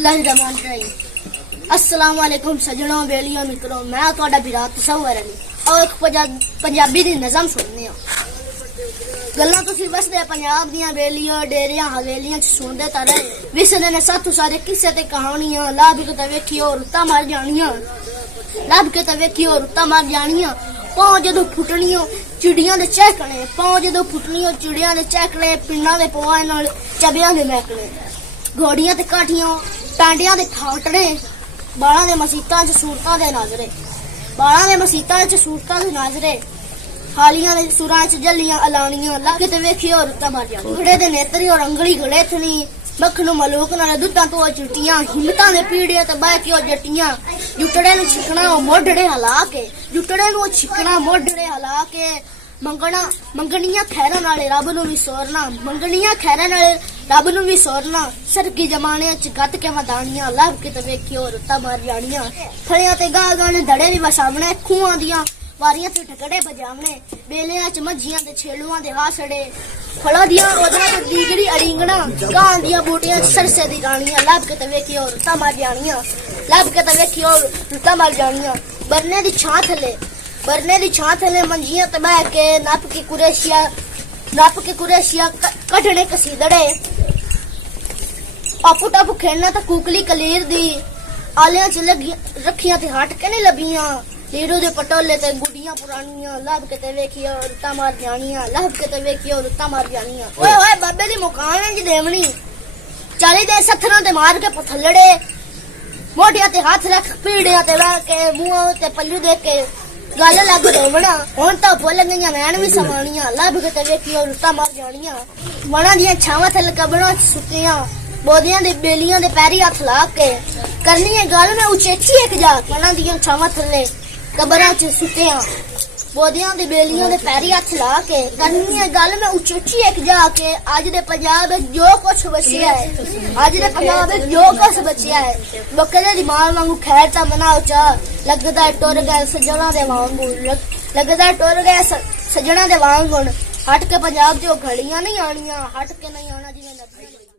बिस्मिल्लाहिर्रहमानिर्रहीम। अस्सलाम वालेकुम सजनों बेलियों मित्रों, मैं ਤੁਹਾਡਾ ਵੀਰਾ ਤਸਵਰ ਅਲੀ और एक ਪੰਜਾਬੀ ਦੀ ਨਜ਼ਮ ਸੁਣਨੀ ਆ। ਗੱਲਾਂ ਤੁਸੀਂ ਵਸਦੇ ਪੰਜਾਬ ਦੀਆਂ ਬੇਲੀਆਂ ਡੇਰਿਆਂ ਹਵੇਲੀਆਂ ਚ ਸੁਣਦੇ ਤਾਂ ਰਹੇ ਵਿਸਦੇ ਨੇ ਸਾਥੋਂ ਸਾਰੇ ਕਿੱਸੇ ਤੇ ਕਹਾਣੀਆਂ ਲੱਭ ਕੇ ਤਾਂ ਵੇਖਿਓ ਰੁੱਤਾਂ ਮਰ ਜਾਣੀਆਂ ਲੱਭ ਕੇ ਤਾਂ ਵੇਖਿਓ ਰੁੱਤਾਂ ਮਰ ਜਾਣੀਆਂ ਪਾਉ ਜਦੋਂ ਫੁੱਟਣੀਆਂ ਚਿੜੀਆਂ ਦੇ ਚਹਿਕਣੇ ਪਾਉ ਜਦੋਂ ਫੁੱਟਣੀਆਂ ਚਿੜੀਆਂ ਦੇ ਚਹਿਕਣੇ ਪਿੰਡਾਂ ਦੇ ਪੋਆਂ ਨਾਲ ਚਬਿਆਂ ਦੇ ਮਹਿਕਣੇ घोड़ियां ते काठियां टांडियां दे ठाटड़े बालां दे मसीतां च सूरतां दे नाजरे बालां दे मसीतां च सूरतां दे नाजरे हालियां दे सुरां च जल्लियां अलानियां लग ते वेखियो रुत्ता मार जानी घड़े दे नेतरी और अंगली घड़े थनी मखनू मलूक नाल दुद्धां तो चिट्टियां हिम्मतां दे पीड़ियां ते बह के जट्टियां जुटड़े नु छिकना मोढड़े हला के जुटड़े नु छिकना मोढड़े हला के मंगणियां खैरां नाले रब नूं भी सोरना मंगणियां खैरां नाले रब नूं भी सोरना सरगी जमाने च गत के मदानियां लभ के ते वेखियो रुत्तां मर जानियां थड़ियां ते गाह गाने धड़े दी वसावणे खूहां दियां वारियां ते ठकड़े बजावणे बेलियां च मज्जियां ते छेलुआं दे हासड़े फड़ा दियां ओदरां ते दीगड़ी अड़ींगणा गां दियां बूटियां च सरसे दी राणियां लभ के ते वेखियो रुत्तां मर जानियां लभ के ते वेखियो रुत्तां मर जानियां बरने दी छां थले मंजियां ते बह के नप के कुरेशिया कटने कसीदड़े आपू टापू खेलना तो कुकली कलीर दी आलियां च लगी रखियां ते हट के नहीं लबियां लीरू दे पटोले ते गुड़ियां पुरानियां लभ के ते वेखियो रुत्तां मार जानियां लभ के ते वेखियो रुत्तां मार जानियां ओए ओए बाबे दी मुकान ज देवनी चाली दे सथरां ते मार के पथलड़े मोटियां ते हाथ रख पीड़ियां ते बह के मुंह ते पल्लू दे के गल लग रोवना हुण तां भुल गईयां नैन भी समाणियां लभ के ते वेखियो रुत्तां मर जानियां वणां दियां छावां थल्ले कबरां च सुत्तियां बोदियां दे बेलियां दे पैरी हथ ला के करनी है गल मैं उचेची एक जा वणां दियां छावां थल्ले कबरां च सुत्तियां बोदियां दे बेलियां दे पैरी हथ ला के करनी है गल मैं उचेची एक जा के अज दे पंजाब विच जो कुछ बचिया है अज दे पंजाब विच जो कुछ बचिया है बकरे दी मां वांगू खैर ता मनाओ चा लगदा टुर गए सजना दे वांगू लगदा टुर गए सजना दे वांगू हट के पंजाब जो घड़ियां नहीं आनियां हट के नहीं आना जिवें नदियां